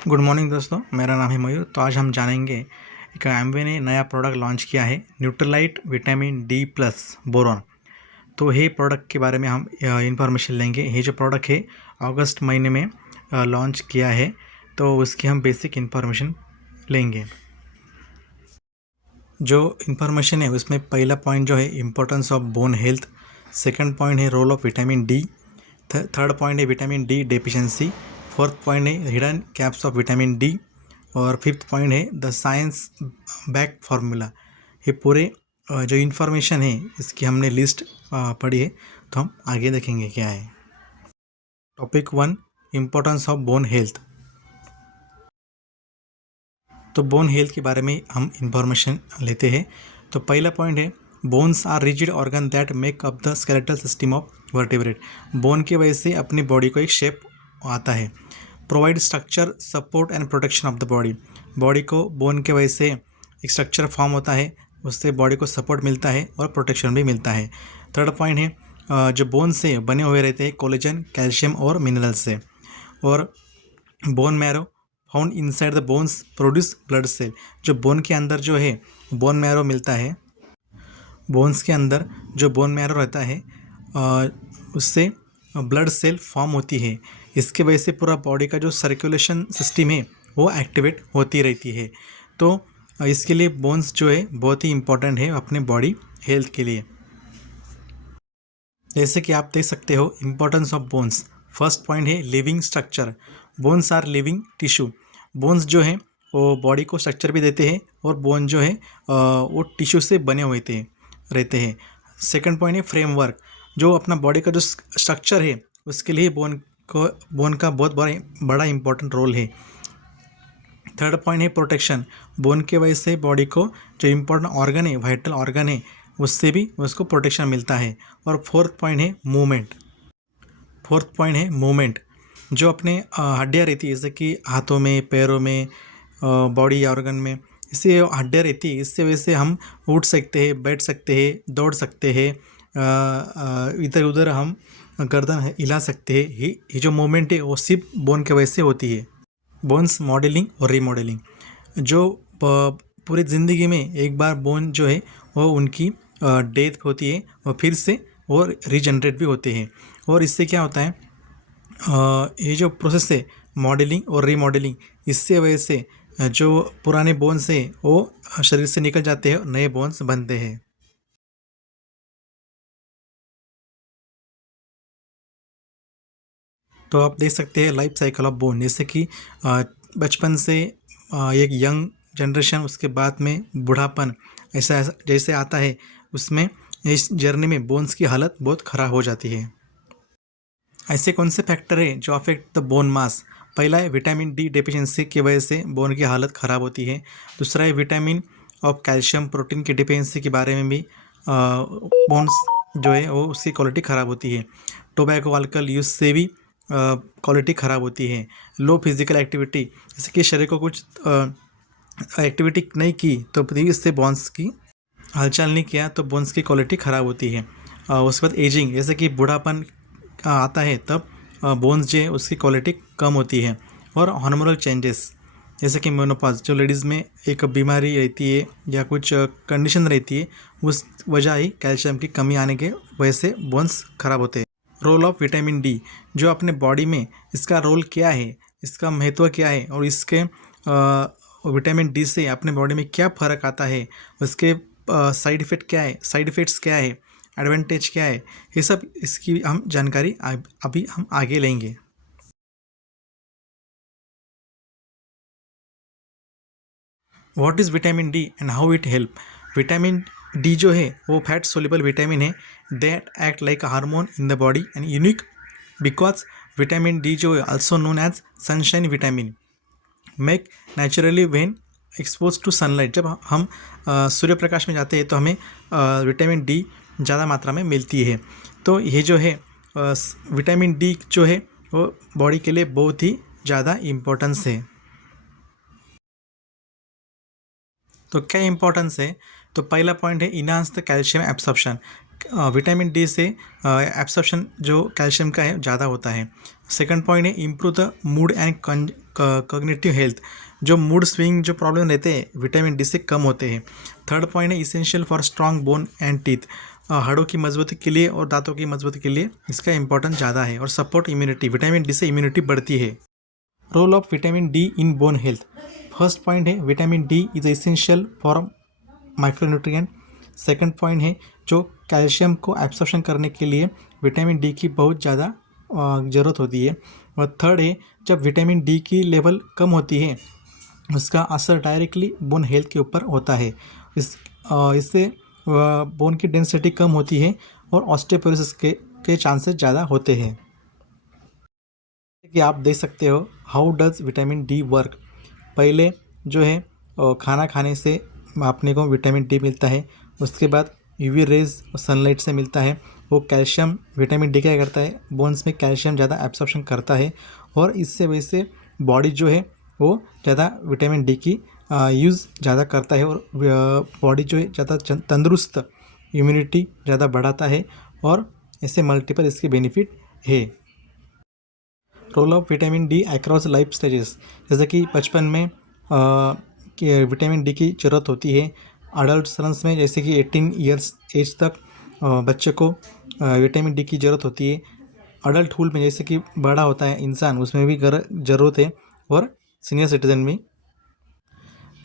Good morning दोस्तों, मेरा नाम है मयूर। तो आज हम जानेंगे एक एमवे ने नया प्रोडक्ट लॉन्च किया है, Nutrilite vitamin D plus boron. तो ये प्रोडक्ट के बारे में हम इंफॉर्मेशन लेंगे। ये जो प्रोडक्ट है अगस्त महीने में लॉन्च किया है, तो उसकी हम बेसिक इंफॉर्मेशन लेंगे। जो इंफॉर्मेशन है उसमें पहला पॉइंट जो है importance of bone health, second point है role of vitamin D, third point है vitamin D deficiency, fourth point है hidden caps of vitamin D और फिफ्थ पॉइंट है द साइंस बैक फार्मूला। ये पूरे जो इन्फॉर्मेशन है इसकी हमने लिस्ट पढ़ी है, तो हम आगे देखेंगे क्या है। Topic 1, importance of bone health. तो बोन हेल्थ के बारे में हम इंफॉर्मेशन लेते हैं। तो पहला पॉइंट है bones are rigid organ that make up the skeletal system of vertebrate. Bone की वजह से अपनी बॉडी को एक शेप आता है। Provide structure, support and protection of the body. Body को बोन के वजह से एक स्ट्रक्चर फॉर्म होता है, उससे बॉडी को सपोर्ट मिलता है और प्रोटेक्शन भी मिलता है। थर्ड पॉइंट है जो बोन से बने हुए रहते हैं कोलेजन, कैल्शियम और मिनरल्स से। और bone marrow found inside the bones produce blood cell. जो बोन के अंदर जो है बोन मैरो मिलता है, बोन्स के अंदर जो बोन मैरो रहता है उससे ब्लड सेल फॉर्म होती है। इसके वजह से पूरा बॉडी का जो सर्कुलेशन सिस्टम है वो एक्टिवेट होती रहती है। तो इसके लिए बोन्स जो है बहुत ही इम्पोर्टेंट है अपने बॉडी हेल्थ के लिए। जैसे कि आप देख सकते हो importance of bones. First point है living structure. Bones are living tissue. Bones जो है वो बॉडी को स्ट्रक्चर भी देते हैं और बोन जो है वो टिश्यू से बने हुए रहते हैं। सेकंड पॉइंट है फ्रेमवर्क। जो अपना बॉडी का जो स्ट्रक्चर है उसके लिए बोन का बहुत बड़ा इंपॉर्टेंट रोल है। थर्ड पॉइंट है प्रोटेक्शन। बोन के वजह से बॉडी को जो इम्पोर्टेंट ऑर्गन है, वाइटल ऑर्गन है, उससे भी उसको प्रोटेक्शन मिलता है। और फोर्थ पॉइंट है मूवमेंट। जो अपने हड्डियाँ रहती है, जैसे कि हाथों में, पैरों में, बॉडी ऑर्गन में, इससे हड्डियाँ रहती है। इससे वजह से हम उठ सकते हैं, बैठ सकते हैं, दौड़ सकते हैं, इधर उधर हम गर्दन हिला सकते हैं। ये जो मूवमेंट है वो सिर्फ बोन के वजह से होती है। बोन्स मॉडलिंग और रीमॉडलिंग। जो पूरी ज़िंदगी में एक बार बोन जो है वो उनकी डेथ होती है और फिर से वो रीजनरेट भी होते हैं। और इससे क्या होता है, ये जो प्रोसेस है मॉडलिंग और रीमॉडलिंग, इससे वजह से जो पुराने बोन्स हैं वो शरीर से निकल जाते हैं और नए बोन्स बनते हैं। तो आप देख सकते हैं लाइफ साइकिल ऑफ बोन। जैसे कि बचपन से एक यंग जनरेशन, उसके बाद में बूढ़ापन, ऐसा जैसे आता है, उसमें इस जर्नी में बोन्स की हालत बहुत ख़राब हो जाती है। ऐसे कौन से फैक्टर है जो अफेक्ट द बोन मास? पहला है विटामिन डी डेफिशिएंसी की वजह से बोन की हालत ख़राब होती है। दूसरा है विटामिन ऑफ कैल्शियम प्रोटीन की डिफिशिएंसी के बारे में भी बोन्स जो है वो उसकी क्वालिटी ख़राब होती है। टोबैको अल्कोहल यूज से भी क्वालिटी ख़राब होती है। लो फिजिकल एक्टिविटी, जैसे कि शरीर को कुछ एक्टिविटी नहीं की तो इससे बोन्स की हलचल नहीं किया तो बोन्स की क्वालिटी ख़राब होती है। उसके बाद एजिंग, जैसे कि बूढ़ापन आता है तब बोन्स जो है उसकी क्वालिटी कम होती है। और हार्मोनल चेंजेस, जैसे कि मेनोपॉज, जो लेडीज़ में एक बीमारी रहती है या कुछ कंडीशन रहती है, उस वजह ही कैल्शियम की कमी आने के वजह से बोन्स ख़राब होते हैं। रोल ऑफ विटामिन डी, जो अपने बॉडी में इसका रोल क्या है, इसका महत्व क्या है और इसके विटामिन डी से अपने बॉडी में क्या फ़र्क आता है, उसके साइड इफ़ेक्ट्स क्या है, एडवांटेज क्या है, ये सब इसकी हम जानकारी अभी हम आगे लेंगे। What is vitamin D and how it help? Vitamin D जो है वो फैट सोल्यूबल विटामिन है that act like a hormone in the body and unique because vitamin D जो है also known as sunshine vitamin make naturally when expose to sunlight. जब हम सूर्य प्रकाश में जाते हैं तो हमें विटामिन डी ज़्यादा मात्रा में मिलती है। तो ये जो है विटामिन डी जो है वो बॉडी के लिए बहुत ही ज़्यादा इम्पोर्टेंस है। तो क्या इम्पोर्टेंस है? तो पहला पॉइंट है enhance the calcium absorption. Vitamin D से एब्सॉर्प्शन जो कैल्शियम का है ज़्यादा होता है। सेकंड पॉइंट है improve the mood and cognitive health. जो मूड स्विंग जो प्रॉब्लम रहते हैं विटामिन डी से कम होते हैं। थर्ड पॉइंट है essential for strong bone and teeth. हाड़ों की मजबूती के लिए और दांतों की मजबूती के लिए इसका इंपॉर्टेंस ज़्यादा है। और सपोर्ट इम्यूनिटी, विटामिन डी से इम्यूनिटी बढ़ती है। Role of vitamin D in bone health. First point है vitamin D is essential for micronutrient. Second point है जो कैल्शियम को एब्सॉर्प्शन करने के लिए विटामिन डी की बहुत ज़्यादा ज़रूरत होती है। और थर्ड है जब विटामिन डी की लेवल कम होती है उसका असर डायरेक्टली बोन हेल्थ के ऊपर होता है। इससे बोन की डेंसिटी कम होती है और ऑस्टियोपोरोसिस के चांसेस ज़्यादा होते हैं। कि आप देख सकते हो how does vitamin D work. पहले जो है खाना खाने से अपने को विटामिन डी मिलता है। उसके बाद यूवी रेज और सनलाइट से मिलता है। वो कैल्शियम, विटामिन डी क्या करता है बोन्स में कैल्शियम ज़्यादा एब्सॉर्प्शन करता है और इससे वजह से बॉडी जो है वो ज़्यादा विटामिन डी की यूज़ ज़्यादा करता है और बॉडी जो है ज़्यादा तंदुरुस्त, इम्यूनिटी ज़्यादा बढ़ाता है और ऐसे मल्टीपल इसके बेनिफिट है। Role of vitamin D across life stages. जैसे कि बचपन में विटामिन डी की ज़रूरत होती है। अडल्ट में जैसे कि 18 ईयर्स एज तक बच्चे को विटामिन डी की ज़रूरत होती है। अडल्टहुड में जैसे कि बड़ा होता है इंसान उसमें भी ज़रूरत है। और सीनियर सिटीज़न में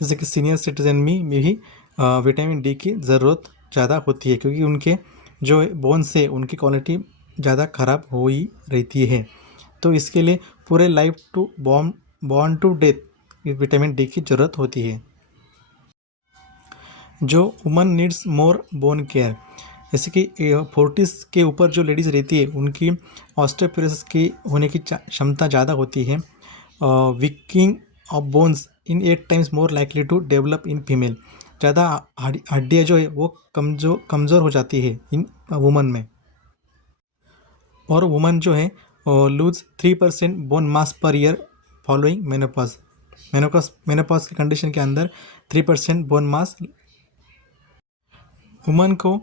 जैसे कि सीनियर सिटीज़न में भी विटामिन डी की ज़रूरत ज़्यादा होती है क्योंकि उनके जो बोन्स है उनकी क्वालिटी ज़्यादा ख़राब हो ही रहती है। तो इसके लिए पूरे life to born to death vitamin D की ज़रूरत होती है। जो woman needs more bone care. जैसे कि 40s के ऊपर जो लेडीज़ रहती है उनकी ऑस्टियोपोरोसिस की होने की क्षमता ज़्यादा होती है। Weakening of bones in 8 times more likely to develop in female. ज़्यादा हड्डियाँ जो है वो कमज़ोर हो जाती है इन वुमन में। और वुमन जो है loose 3% bone mass per year following menopause की कंडीशन के अंदर 3% बोन मास। वुमन को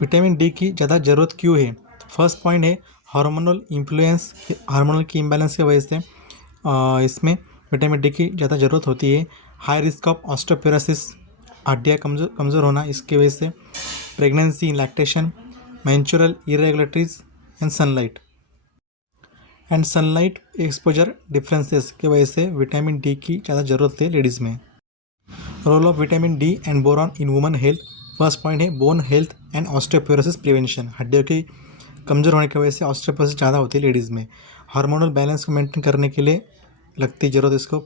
विटामिन डी की ज़्यादा ज़रूरत क्यों है? फर्स्ट पॉइंट है हार्मोनल इन्फ्लुएंस, हार्मोनल की इम्बैलेंस की वजह से इसमें विटामिन डी की ज़्यादा ज़रूरत होती है। हाई रिस्क ऑफ ऑस्टियोपोरोसिस, हड्डियाँ कमज़ोर होना इसकी वजह से। Pregnancy, lactation, menstrual irregularities and sunlight exposure differences की वजह से विटामिन डी की ज़्यादा ज़रूरत है लेडीज़ में। Role of vitamin D and boron in woman health. First point है bone health and osteoporosis prevention. हड्डियों की कमज़ोर होने की वजह से ऑस्टियोपोरोसिस ज़्यादा होती है लेडीज़ में। हार्मोनल बैलेंस को मेंटेन करने के लिए लगती ज़रूरत इसको।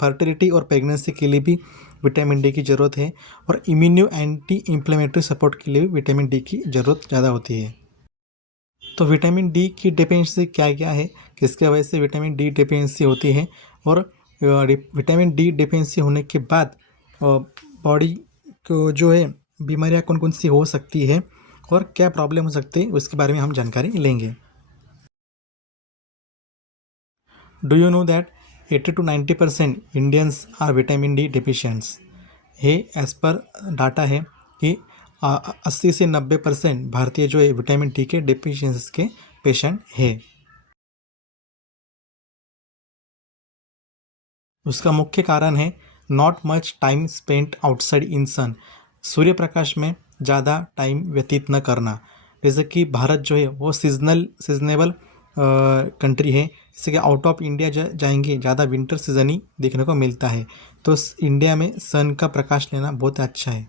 फर्टिलिटी और प्रेगनेंसी के लिए भी विटामिन डी की ज़रूरत है। और इम्यूनो एंटी इन्फ्लेमेटरी सपोर्ट के लिए भी विटामिन डी की ज़रूरत ज़्यादा होती है। तो विटामिन डी की डिपेंडेंसी क्या क्या है, किसके वजह से विटामिन डी डिपेंडेंसी होती है और विटामिन डी डिपेंडेंसी होने के बाद बॉडी को जो है बीमारियां कौन कौन सी हो सकती है और क्या प्रॉब्लम हो सकती है उसके बारे में हम जानकारी लेंगे। Do you know that 80 to 90% Indians are vitamin D deficients. ये एज पर डाटा है कि 80 से 90% भारतीय जो है विटामिन डी के डिफिशिएंसी के पेशेंट है। उसका मुख्य कारण है not much time spent outside in sun. सूर्य प्रकाश में ज़्यादा टाइम व्यतीत न करना। जैसे कि भारत जो है वो सीजनेबल कंट्री है, जैसे कि आउट ऑफ इंडिया जाएंगे ज़्यादा विंटर सीजन ही देखने को मिलता है। तो इंडिया में सन का प्रकाश लेना बहुत अच्छा है।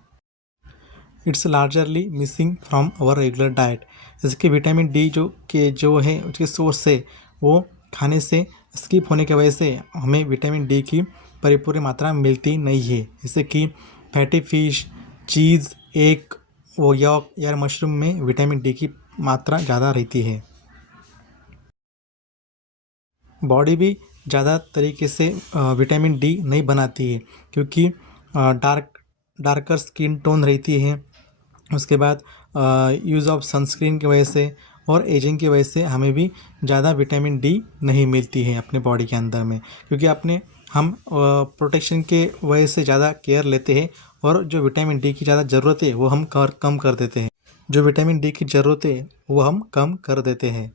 It's largely missing from our regular diet. जैसे कि विटामिन डी जो है उसके सोर्स है वो खाने से स्किप होने की वजह से हमें विटामिन डी की परिपूर्ण मात्रा मिलती नहीं है। जैसे कि फैटी फिश, चीज़, एग, वो यॉक या मशरूम में विटामिन डी की मात्रा ज़्यादा रहती है। बॉडी भी ज़्यादा तरीके से विटामिन डी नहीं बनाती है क्योंकि डार्कर स्किन टोन रहती है। उसके बाद यूज़ ऑफ सनस्क्रीन की वजह से और एजिंग की वजह से हमें भी ज़्यादा विटामिन डी नहीं मिलती है अपने बॉडी के अंदर में, क्योंकि हम प्रोटेक्शन के वजह से ज़्यादा केयर लेते हैं और जो विटामिन डी की ज़्यादा ज़रूरत है वो हम कम कर देते हैं। जो विटामिन डी की ज़रूरत है वो हम कम कर देते हैं।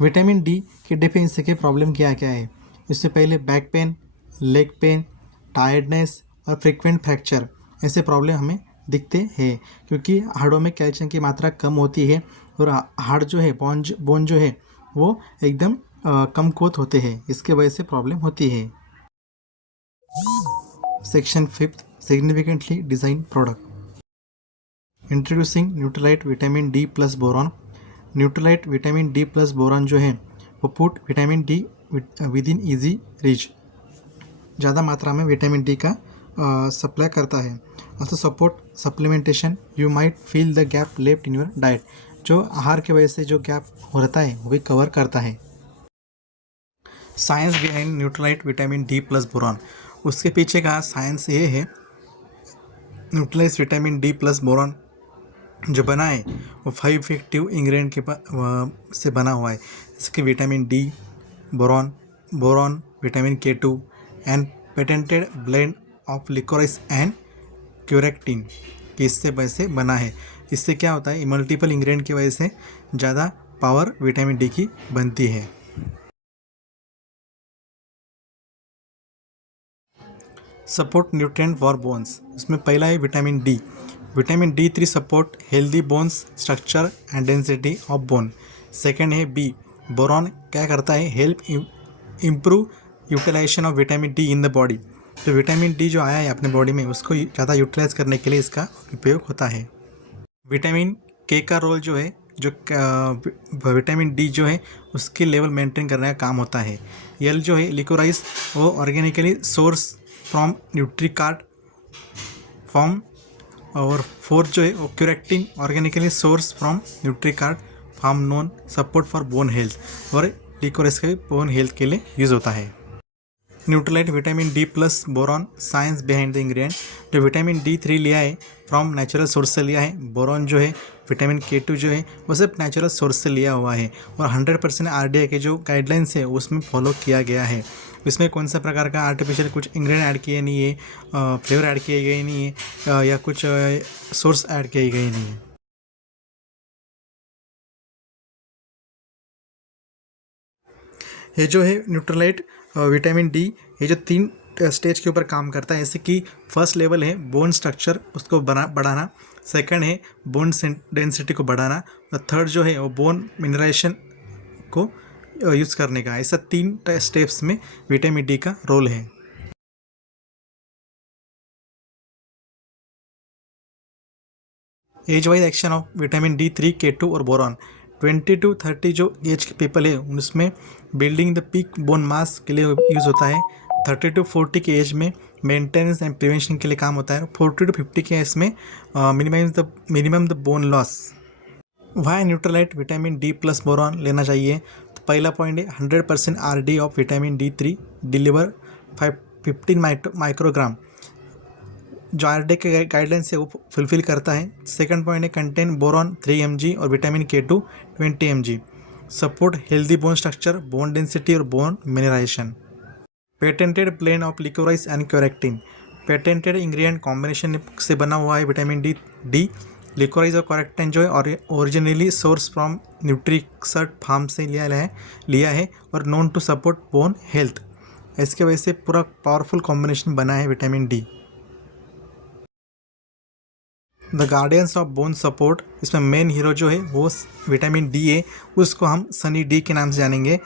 विटामिन डी की डिफिशियंसी के प्रॉब्लम क्या क्या है? इससे पहले back pain, leg pain, tiredness और फ्रीक्वेंट फ्रैक्चर ऐसे प्रॉब्लम हमें दिखते हैं, क्योंकि हाड़ों में कैल्शियम की मात्रा कम होती है और हाड़ जो है, बोन जो है वो एकदम कमकुवत होते हैं, इसके वजह से प्रॉब्लम होती है। Section 5, significantly design product. Introducing Nutrilite vitamin D plus boron. Nutrilite vitamin D plus boron जो है वो put vitamin D with in easy reach, ज़्यादा मात्रा में विटामिन डी का सप्लाई करता है। Also support supplementation, you might feel the gap left in your diet, जो आहार की वजह से जो गैप होता है वो भी कवर करता है। Science behind Nutrilite vitamin D plus boron, उसके पीछे का साइंस ये है, Nutrilite vitamin D plus boron जो बना है वो 5 एक्टिव इंग्रेडिएंट के से बना हुआ है, इसके vitamin D, boron, vitamin K2 and patented blend of liquorice and quercetin की इससे वजह से बना है। इससे क्या होता है, मल्टीपल इंग्रेडिएंट की वजह से ज़्यादा पावर विटामिन डी की बनती है। सपोर्ट न्यूट्रिएंट फॉर बोन्स, इसमें पहला है vitamin D. Vitamin D3 support healthy bones structure and density of bone. Second है बी, बोरॉन क्या करता है, help improve utilization of vitamin D in the body. तो विटामिन डी जो आया है अपने बॉडी में उसको ज़्यादा यूटिलाइज करने के लिए इसका उपयोग होता है। विटामिन के का रोल जो है, जो विटामिन डी जो है उसकी लेवल मेंटेन करने का काम होता है। एल जो है लिकोराइस, वो organically source from Nutricard farm, और फोर्थ जो है वो quercetin, organically source from Nutricard farm known, support for bone health, और लिकोराइस का भी बोन हेल्थ के लिए यूज़ होता है। Nutrilite vitamin D plus boron, science behind the ingredient, जो विटामिन D3 लिया है फ्रॉम नेचुरल सोर्स से लिया है, बोरॉन जो है विटामिन K2 जो है वो सब नेचुरल सोर्स से लिया हुआ है, और 100% RDI के जो गाइडलाइंस है उसमें फॉलो किया गया है। इसमें कौन सा प्रकार का आर्टिफिशियल कुछ इंग्रेडिएंट ऐड किए नहीं है, फ्लेवर ऐड किए गए नहीं है, या कुछ सोर्स ऐड किए गए नहीं है। ये जो है न्यूट्रलाइट विटामिन डी, ये जो 3 स्टेज के ऊपर काम करता है, जैसे कि फर्स्ट लेवल है बोन स्ट्रक्चर उसको बढ़ाना, सेकंड है बोन डेंसिटी को बढ़ाना, और थर्ड जो है वो बोन मिनरलाइजेशन को यूज़ करने का। ऐसा 3 स्टेप्स में विटामिन डी का रोल है। Age wise action of vitamin D3, K2 और बोरॉन। 20 to 30 जो एज के पीपल है उसमें building the peak bone mass के लिए यूज़ होता है। 30 to 40 के एज में मेंटेनेंस एंड प्रिवेंशन के लिए काम होता है। 40 to 50 के एज में minimum the bone loss. Why Nutrilite vitamin D plus boron लेना चाहिए? तो पहला पॉइंट है 100% RD of vitamin D3 deliver 15 microgram, जो RD के गाइडलाइंस है वो फुलफिल करता है। सेकंड पॉइंट है कंटेन बोरॉन 3 mg और vitamin K2 20 mg, support healthy bone structure, bone density और bone mineralisation. Patented blend of liquorice and quercetin, patented ingredient combination से बना हुआ है विटामिन डी। लिकोराइस और क्यूरेक्टिन जो है ओरिजिनली सोर्स फ्रॉम न्यूट्रीसर्ट फार्म से लिया है और known to support bone health. इसके वजह से पूरा पावरफुल कॉम्बिनेशन बना है vitamin D. The guardians of bone support, इसमें मेन हीरो जो है वो विटामिन डी है, उसको हम सनी डी के नाम से जानेंगे।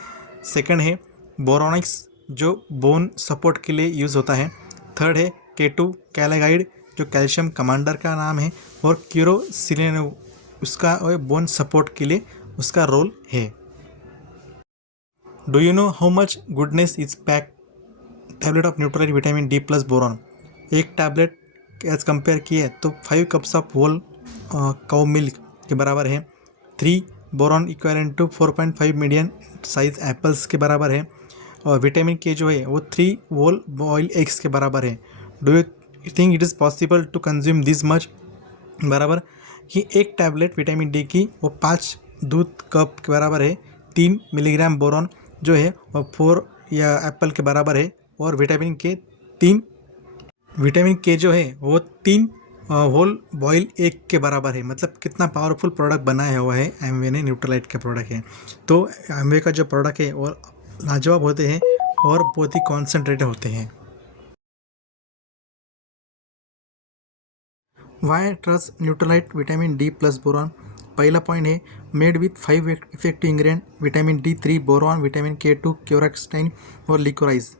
सेकंड है बोरोनिक्स जो बोन सपोर्ट के लिए यूज़ होता है। थर्ड है K2 कैलागाइड जो कैल्शियम कमांडर का नाम है, और क्यूरोसिलिन उसका बोन सपोर्ट के लिए उसका रोल है। Do you know how much goodness is pack tablet of Nutrilite vitamin D plus boron? एक टैबलेट एज कंपेयर किए तो 5 cups of whole cow milk के बराबर है। 3 boron equivalent to 4.5 medium size apples के बराबर है, और विटामिन के जो है वो 3 होल बॉयल एग्स के बराबर है। Do you think it is possible to consume this much? बराबर कि एक टैबलेट विटामिन डी की वो 5 दूध कप के बराबर है। 3 मिलीग्राम बोरॉन जो है वो 4 या एप्पल के बराबर है, और विटामिन के जो है वो 3 होल बॉयल एक के बराबर है, मतलब कितना पावरफुल प्रोडक्ट बनाया हुआ है एमवे ने, न्यूट्रलाइट के प्रोडक्ट है। तो एमवे का जो प्रोडक्ट है वो लाजवाब होते हैं और बहुत ही कॉन्सेंट्रेटेड होते हैं। Why trust Nutrilite vitamin D plus boron. पहला पॉइंट है made with 5 effective ingredient, vitamin D3, boron, vitamin K2, quercetin और लिकोराइज।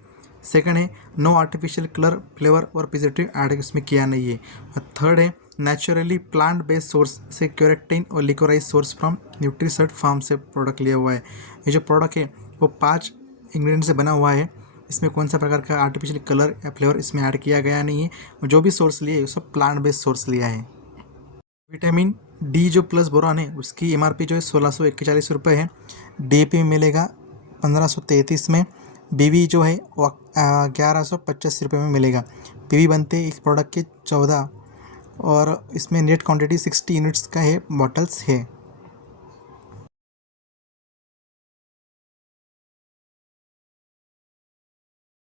सेकंड है नो आर्टिफिशियल कलर, फ्लेवर और प्रिजर्वेटिव ऐड इसमें किया नहीं है। और थर्ड है नेचुरली प्लांट बेस्ड सोर्स से क्योरक्टाइन और लिकोराइज सोर्स फ्रॉम न्यूट्रीसर्ट फार्म से प्रोडक्ट लिया हुआ है। ये जो प्रोडक्ट है वो 5 इंग्रेडिएंट से बना हुआ है। इसमें कौन सा प्रकार का आर्टिफिशियल कलर या फ्लेवर इसमें ऐड किया गया नहीं है, और जो भी सोर्स लिए वो सब प्लांट बेस्ड सोर्स लिया है। विटामिन डी जो प्लस बोरान है उसकी एमआरपी जो है 1641 रुपये है। डीएपी में मिलेगा 1533 में। बीवी जो है वो 1185 रुपये में मिलेगा। पीवी बनते इस प्रोडक्ट के 14, और इसमें नेट क्वांटिटी 60 यूनिट्स का है, बॉटल्स है।